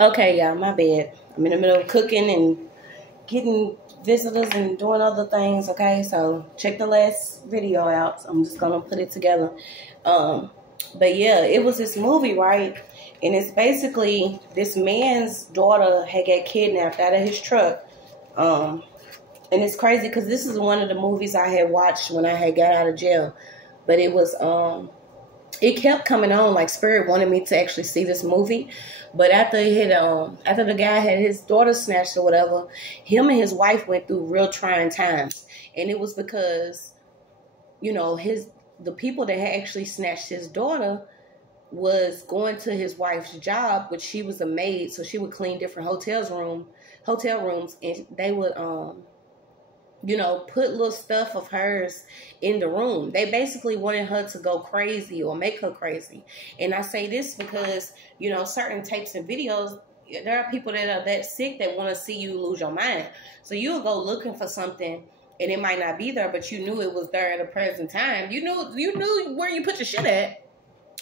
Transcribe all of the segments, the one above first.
Okay, y'all, my bad. I'm in the middle of cooking and getting visitors and doing other things, okay? So check the last video out. I'm just going to put it together. But yeah, it was this movie, right? And it's basically this man's daughter had got kidnapped out of his truck. And it's crazy because this is one of the movies I had watched when I had got out of jail. But it was... it kept coming on, like Spirit wanted me to actually see this movie. But after after the guy had his daughter snatched or whatever, him and his wife went through real trying times. And it was because, you know, the people that had actually snatched his daughter was going to his wife's job, which she was a maid, so she would clean different hotel rooms, and they would you know, put little stuff of hers in the room. They basically wanted her to go crazy or make her crazy. And I say this because, you know, certain tapes and videos, there are people that are that sick that want to see you lose your mind. So you'll go looking for something and it might not be there, but you knew it was there at a present time. You knew where you put your shit at.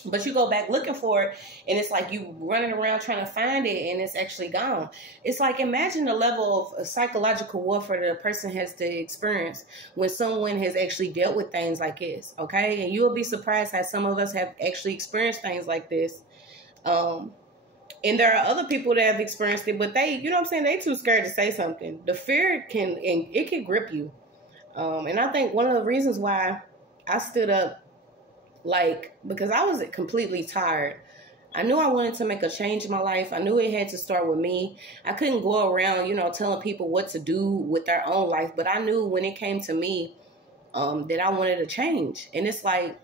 But you go back looking for it, and it's like you running around trying to find it, and it's actually gone. It's like, imagine the level of psychological warfare that a person has to experience when someone has actually dealt with things like this, okay? And you'll be surprised how some of us have actually experienced things like this. And there are other people that have experienced it, but they, you know what I'm saying, they too scared to say something. The fear can grip you. And I think one of the reasons why I stood up, because I was completely tired. I knew I wanted to make a change in my life. I knew it had to start with me. I couldn't go around, you know, telling people what to do with their own life. But I knew when it came to me that I wanted to change. And it's like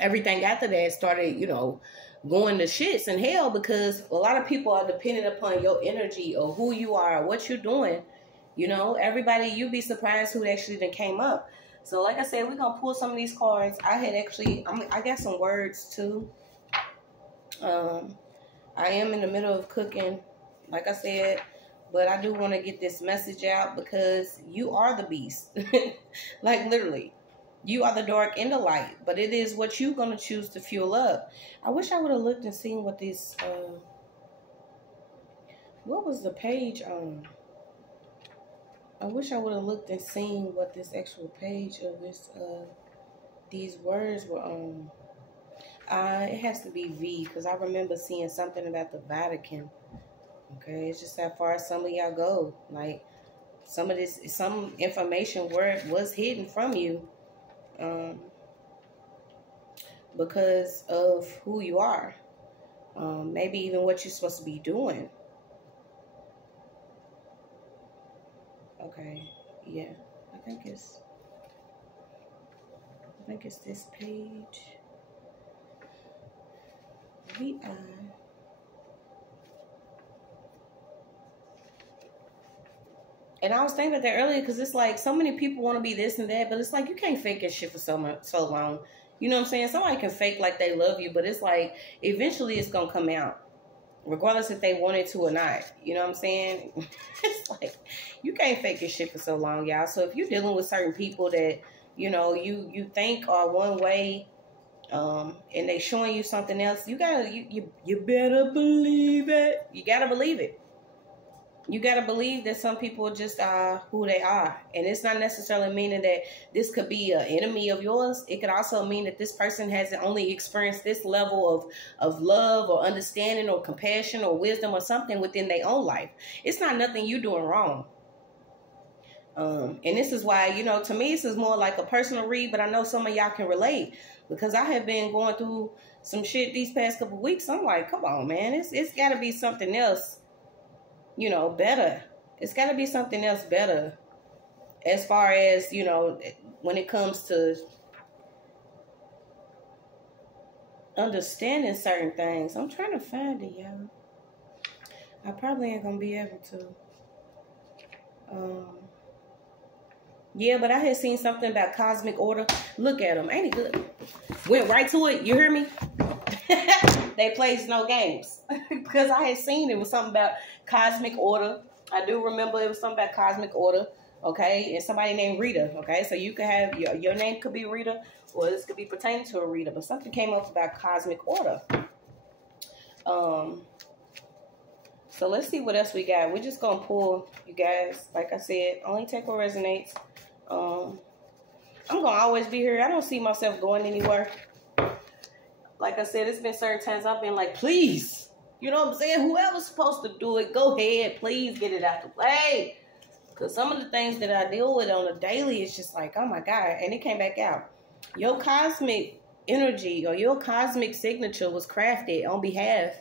everything after that started, you know, going to shits and hell because a lot of people are dependent upon your energy or who you are or what you're doing. You know, everybody, you'd be surprised who actually then came up. So, like I said, we're going to pull some of these cards. I got some words, too. I am in the middle of cooking, like I said. But I do want to get this message out because you are the beast. Like, literally. You are the dark and the light. But it is what you're going to choose to fuel up. I wish I would have looked and seen what this... what was the page on? I wish I would have looked and seen what this actual page of this, these words were on. It has to be V, because I remember seeing something about the Vatican. Okay, it's just how far some of y'all go. Like, some information where it was hidden from you, because of who you are. Maybe even what you're supposed to be doing. Okay, yeah, I think it's this page. And I was thinking about that earlier because it's like so many people want to be this and that, but it's like you can't fake this shit for so long. You know what I'm saying? Somebody can fake like they love you, but it's like eventually it's gonna come out. Regardless if they wanted to or not. You know what I'm saying? It's like, you can't fake your shit for so long, y'all. So if you're dealing with certain people that, you know, you think are one way, and they showing you something else, you better believe it. You gotta believe it. You gotta believe that some people just are who they are. And it's not necessarily meaning that this could be an enemy of yours. It could also mean that this person hasn't only experienced this level of love or understanding or compassion or wisdom or something within their own life. It's not nothing you doing wrong. And this is why, you know, to me, this is more like a personal read, but I know some of y'all can relate because I have been going through some shit these past couple of weeks. I'm like, come on, man, it's gotta be something else. You know, better. It's got to be something else better as far as, you know, when it comes to understanding certain things. I'm trying to find it, y'all. I probably ain't going to be able to. Yeah, but I had seen something about cosmic order. Look at them. Ain't it good? Went right to it. You hear me? They plays no games because I had seen it was something about cosmic order. I do remember it was something about cosmic order. Okay, and somebody named Rita. Okay, so you could have your name could be Rita, or this could be pertaining to a Rita. But something came up about cosmic order. So let's see what else we got. We're just going to pull, you guys. Like I said, only take what resonates. I'm going to always be here. I don't see myself going anywhere. Like I said, it's been certain times I've been like, please. You know what I'm saying? Whoever's supposed to do it, go ahead. Please get it out the way. Because some of the things that I deal with on a daily, it's just like, oh my God. And it came back out. Your cosmic energy or your cosmic signature was crafted on behalf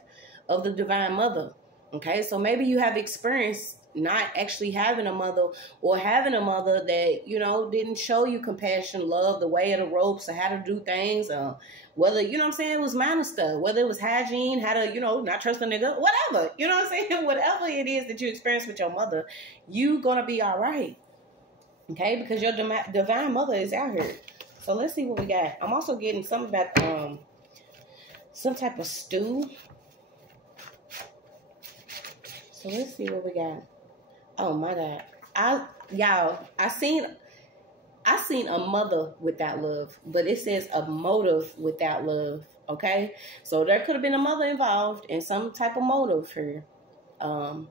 of the Divine Mother. Okay, so maybe you have experienced not actually having a mother, or having a mother that, you know, didn't show you compassion, love, the way of the ropes, or how to do things, whether, you know what I'm saying, it was minor stuff, whether it was hygiene, how to, you know, not trust a nigga, whatever, you know what I'm saying, whatever it is that you experience with your mother, you gonna be all right, okay, because your Divine Mother is out here. So let's see what we got. I'm also getting something about some type of stew. So let's see what we got. Oh my God. I seen a mother without love, but it says a motive without love. Okay. So there could have been a mother involved in some type of motive here. And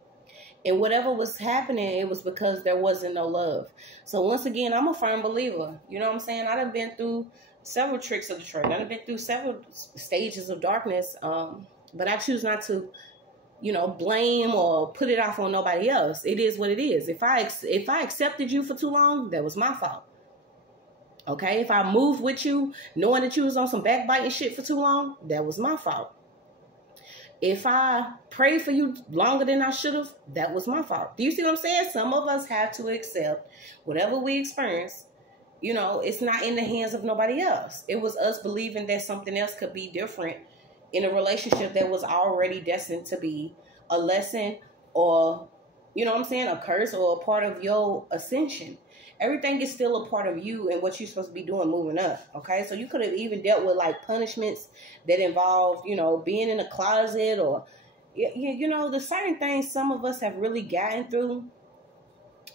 whatever was happening, it was because there wasn't no love. So once again, I'm a firm believer. You know what I'm saying? I done been through several tricks of the trade. I done been through several stages of darkness. But I choose not to, you know, blame or put it off on nobody else. It is what it is. If I accepted you for too long, that was my fault. Okay? If I moved with you, knowing that you was on some backbiting shit for too long, that was my fault. If I prayed for you longer than I should have, that was my fault. Do you see what I'm saying? Some of us have to accept whatever we experience. You know, it's not in the hands of nobody else. It was us believing that something else could be different in a relationship that was already destined to be a lesson, or, you know what I'm saying, a curse, or a part of your ascension. Everything is still a part of you and what you're supposed to be doing moving up, okay? So you could have even dealt with, like, punishments that involved, you know, being in a closet, or, you know, the certain things some of us have really gotten through.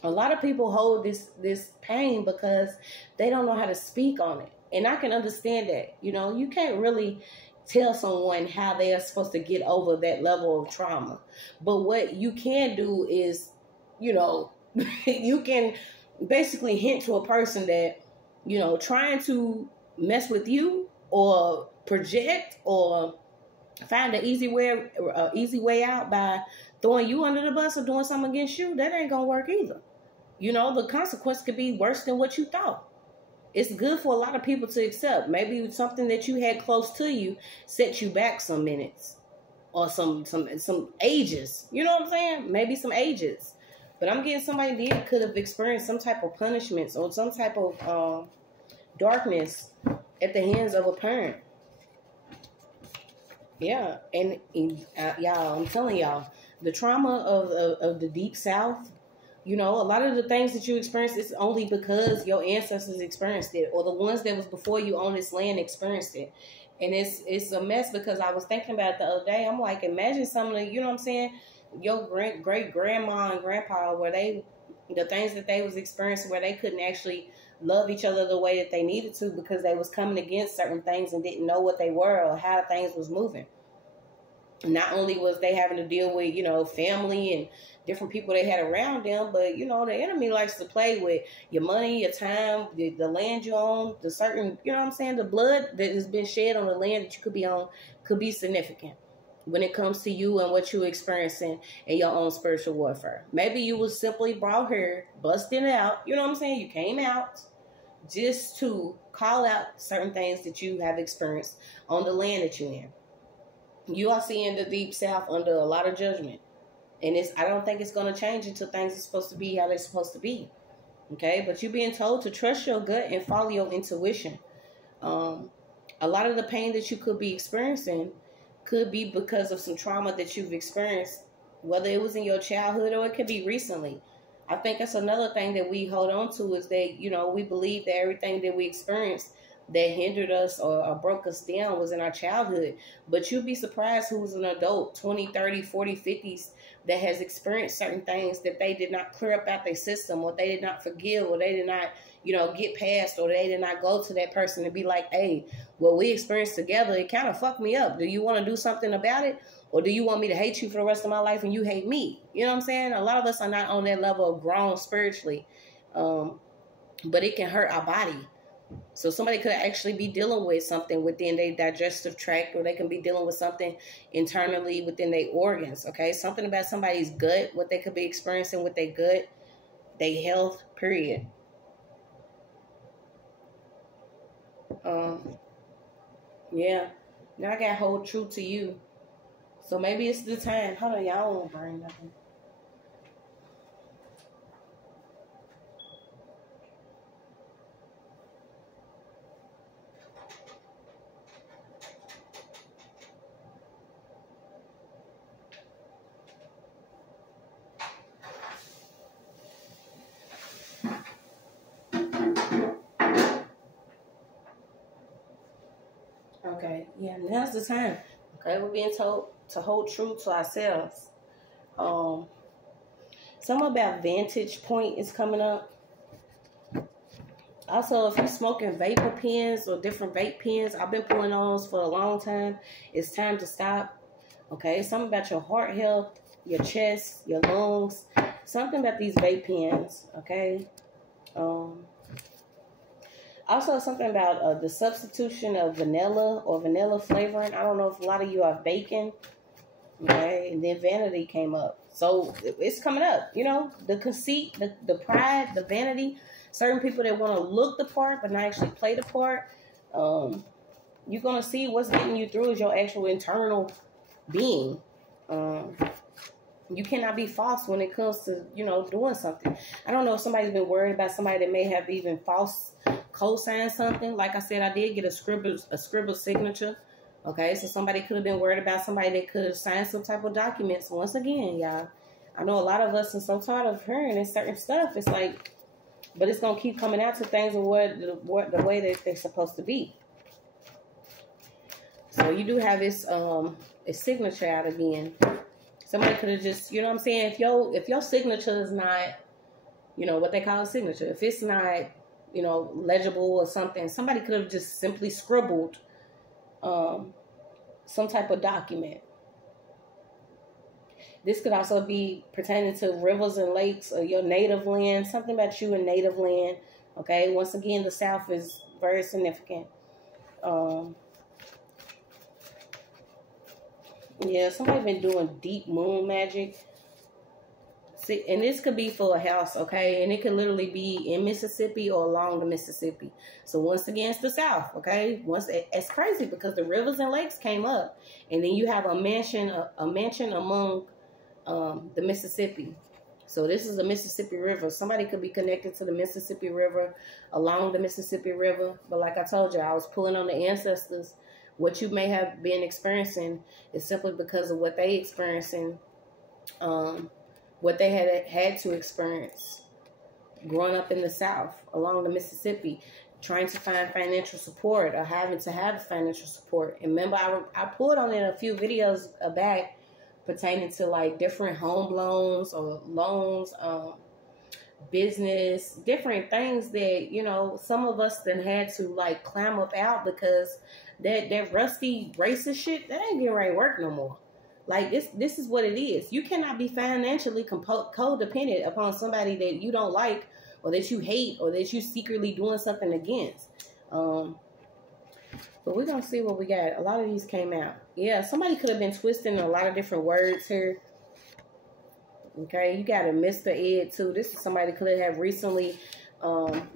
A lot of people hold this pain because they don't know how to speak on it. And I can understand that. You know, you can't really tell someone how they are supposed to get over that level of trauma. But what you can do is, you know, you can basically hint to a person that, you know, trying to mess with you or project or find an easy way out by throwing you under the bus or doing something against you, that ain't gonna work either. You know, the consequence could be worse than what you thought. It's good for a lot of people to accept. Maybe something that you had close to you set you back some minutes or some ages. You know what I'm saying? Maybe some ages. But I'm getting somebody that could have experienced some type of punishments or some type of darkness at the hands of a parent. Yeah, and y'all, I'm telling y'all, the trauma of the Deep South, you know, a lot of the things that you experience is only because your ancestors experienced it, or the ones that was before you on this land experienced it. And it's a mess, because I was thinking about it the other day. I'm like, imagine some of the, you know what I'm saying, your great grandma and grandpa, where the things that they was experiencing, where they couldn't actually love each other the way that they needed to because they was coming against certain things and didn't know what they were or how things was moving. Not only was they having to deal with, you know, family and different people they had around them, but, you know, the enemy likes to play with your money, your time, the land you own, the certain, you know what I'm saying, the blood that has been shed on the land that you could be on could be significant when it comes to you and what you're experiencing in your own spiritual warfare. Maybe you was simply brought here, busting out, you know what I'm saying, you came out just to call out certain things that you have experienced on the land that you're in. You are seeing the Deep South under a lot of judgment. And I don't think it's going to change until things are supposed to be how they're supposed to be. Okay? But you're being told to trust your gut and follow your intuition. A lot of the pain that you could be experiencing could be because of some trauma that you've experienced, whether it was in your childhood or it could be recently. I think that's another thing that we hold on to, is that, you know, we believe that everything that we experienced that hindered us or broke us down was in our childhood. But you'd be surprised who's an adult, 20, 30, 40, 50s, that has experienced certain things that they did not clear up out their system, or they did not forgive, or they did not, you know, get past, or they did not go to that person and be like, hey, what we experienced together, it kind of fucked me up. Do you want to do something about it? Or do you want me to hate you for the rest of my life and you hate me? You know what I'm saying? A lot of us are not on that level of grown spiritually. But it can hurt our body. So somebody could actually be dealing with something within their digestive tract, or they can be dealing with something internally within their organs, okay? Something about somebody's gut, what they could be experiencing with their gut, their health, period. Yeah. Now I got hold true to you. So maybe it's the time. Hold on, y'all won't bring nothing. Okay, yeah, now's the time. Okay, we're being told to hold true to ourselves. Something about vantage point is coming up. Also, if you're smoking vapor pens or different vape pens, I've been pulling on those for a long time. It's time to stop. Okay, something about your heart health, your chest, your lungs. Something about these vape pens. Okay. Also, something about the substitution of vanilla or vanilla flavoring. I don't know if a lot of you are baking. Okay, and then vanity came up. So it's coming up. You know, the conceit, the pride, the vanity. Certain people that want to look the part but not actually play the part. You're going to see what's getting you through is your actual internal being. You cannot be false when it comes to, you know, doing something. I don't know if somebody's been worried about somebody that may have even false co-signed something. Like I said, I did get a scribbled signature. Okay, so somebody could have been worried about somebody that could have signed some type of documents. So once again, y'all, I know a lot of us are so tired of hearing this certain stuff. It's like, but it's going to keep coming out to things of the way that they're supposed to be. So you do have this a signature out again. Somebody could have just, you know what I'm saying? If your signature is not, you know, what they call a signature, if it's not, you know, legible or something, somebody could have just simply scribbled some type of document. This could also be pertaining to rivers and lakes or your native land, something about you in native land. Okay, once again, the South is very significant. Yeah, somebody been doing deep moon magic. See, and this could be for a house, okay? And it could literally be in Mississippi or along the Mississippi. So once again, it's the South, okay? It's crazy because the rivers and lakes came up, and then you have a mansion among the Mississippi. So this is the Mississippi River. Somebody could be connected to the Mississippi River, along the Mississippi River. But like I told you, I was pulling on the ancestors. What you may have been experiencing is simply because of what they experiencing, what they had to experience growing up in the South, along the Mississippi, trying to find financial support or having to have financial support. And remember, I pulled on it a few videos back pertaining to like different home loans or loans, business, different things that, you know, some of us then had to like climb up out because that rusty racist shit, that ain't getting ready to work no more. Like this is what it is. You cannot be financially codependent upon somebody that you don't like or that you hate or that you secretly doing something against. But we're going to see what we got. A lot of these came out. Yeah, somebody could have been twisting a lot of different words here. Okay, you got a Mr. Ed too. This is somebody that could have recently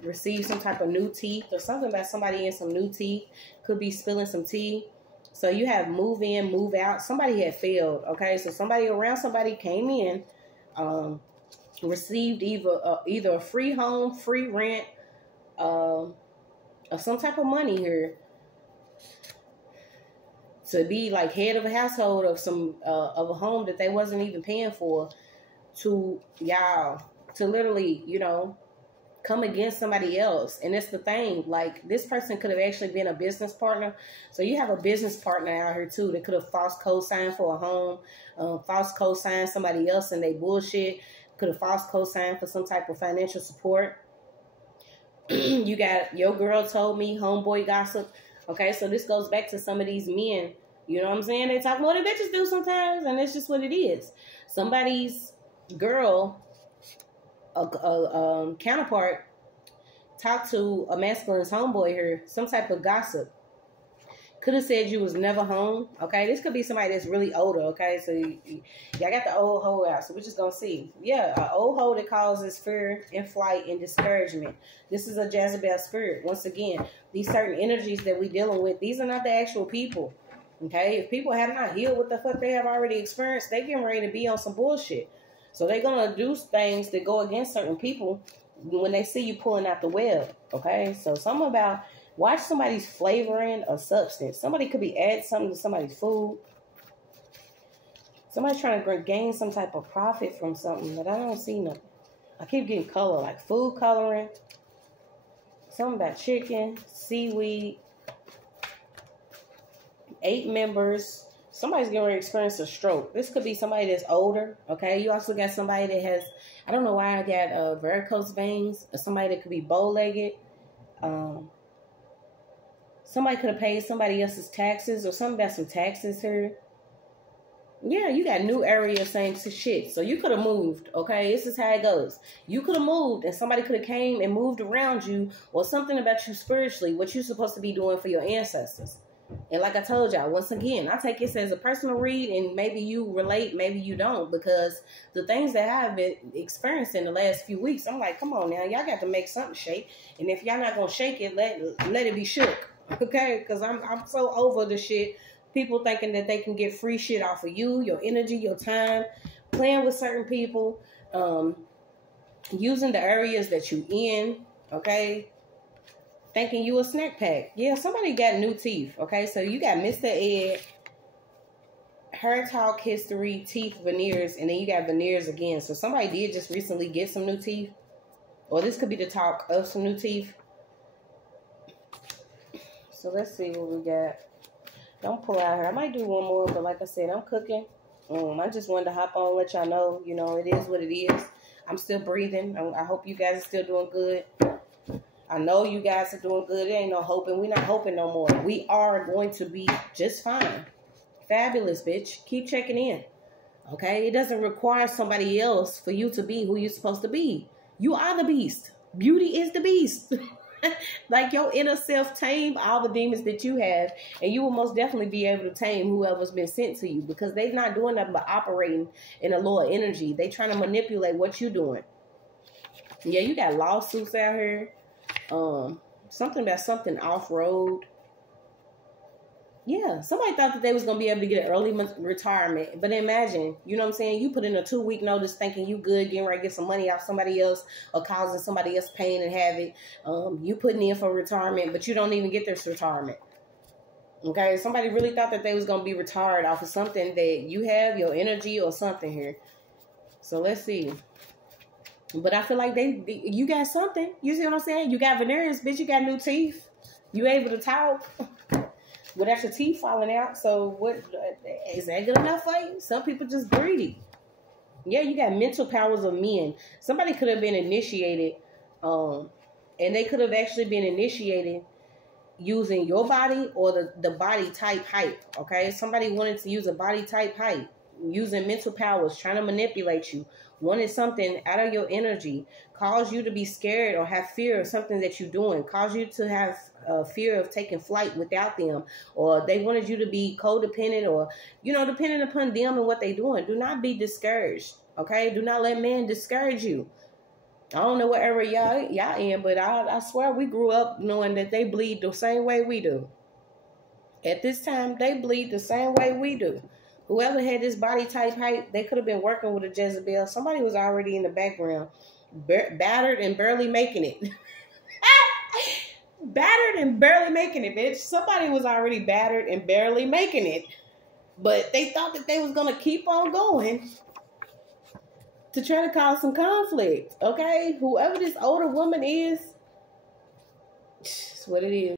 received some type of new teeth or something about somebody in some new teeth. Could be spilling some tea. So you have move in, move out. Somebody had failed. Okay, so somebody around somebody came in, received either a free home, free rent, or some type of money here to be like head of a household of some of a home that they wasn't even paying for, to y'all to literally, you know, come against somebody else. And it's the thing, like this person could have actually been a business partner. So you have a business partner out here too that could have false co-signed for a home, false co-signed somebody else and they bullshit, could have false co-signed for some type of financial support. You got your girl told me, homeboy gossip. Okay, so this goes back to some of these men You know what I'm saying? They talk more than bitches do sometimes, and that's just what it is. Somebody's girl, a counterpart, talked to a masculine's homeboy here, some type of gossip. Could have said you was never home, okay? This could be somebody that's really older, okay? So y'all got the old hoe out, so we're just going to see. Yeah, an old hoe that causes fear and flight and discouragement. This is a Jezebel spirit. Once again, these certain energies that we're dealing with, these are not the actual people, okay? If people have not healed what the fuck they have already experienced, they getting ready to be on some bullshit. So they're going to do things that go against certain people when they see you pulling out the web, okay? So something about... Watch somebody's flavoring a substance. Somebody could be adding something to somebody's food. Somebody's trying to gain some type of profit from something, but I don't see nothing. I keep getting color, like food coloring. Something about chicken, seaweed. 8 members. Somebody's getting ready to experience a stroke. This could be somebody that's older, okay? You also got somebody that has, I don't know why I got varicose veins. Or somebody that could be bow-legged. Somebody could have paid somebody else's taxes or something about some taxes here. Yeah, you got new area, same shit. So you could have moved, okay? This is how it goes. You could have moved and somebody could have came and moved around you or something about you spiritually, what you're supposed to be doing for your ancestors. And like I told y'all, once again, I take this as a personal read and maybe you relate, maybe you don't, because the things that I've been experiencing the last few weeks, I'm like, come on now, y'all got to make something shake. And if y'all not going to shake it, let it be shook. Okay, because I'm so over the shit. People thinking that they can get free shit off of you, your energy, your time, playing with certain people, using the areas that you in, okay, thinking you a snack pack. Yeah, somebody got new teeth, okay, so you got Mr. Ed, hair talk, history, teeth, veneers, and then you got veneers again. So somebody did just recently get some new teeth, or this could be the talk of some new teeth. So let's see what we got. Don't pull out here. I might do one more, but like I said, I'm cooking. I just wanted to hop on and let y'all know, you know, it is what it is. I'm still breathing. I hope you guys are still doing good. I know you guys are doing good. There ain't no hoping. We're not hoping no more. We are going to be just fine. Fabulous, bitch. Keep checking in. Okay? It doesn't require somebody else for you to be who you're supposed to be. You are the beast. Beauty is the beast. Like your inner self tame all the demons that you have, and you will most definitely be able to tame whoever's been sent to you, because they're not doing nothing but operating in a lower energy. They trying to manipulate what you're doing. Yeah, you got lawsuits out here. Something about something off-road. Yeah, somebody thought that they was going to be able to get an early retirement. But imagine, you know what I'm saying? You put in a 2-week notice thinking you good, getting ready to get some money off somebody else or causing somebody else pain and havoc. You putting in for retirement, but you don't even get this retirement. Okay, somebody really thought that they was going to be retired off of something that you have, your energy or something here. So let's see. But I feel like you got something. You see what I'm saying? You got veneers, bitch. You got new teeth. You able to talk without your teeth falling out. So what is that good enough for you? Some people just greedy. Yeah, you got mental powers of men. Somebody could have been initiated, and they could have actually been initiated using your body or the body type hype. Okay, somebody wanted to use a body type hype, using mental powers, trying to manipulate you, wanted something out of your energy, cause you to be scared or have fear of something that you're doing, cause you to have fear of taking flight without them, or they wanted you to be codependent or, you know, dependent upon them and what they're doing. Do not be discouraged, okay? Do not let men discourage you. I don't know what era y'all in, but I swear we grew up knowing that they bleed the same way we do. At this time, they bleed the same way we do. Whoever had this body type hype, they could have been working with a Jezebel. Somebody was already in the background, battered and barely making it. Battered and barely making it, bitch. Somebody was already battered and barely making it. But they thought that they was going to keep on going to try to cause some conflict, okay? Whoever this older woman is, it's what it is.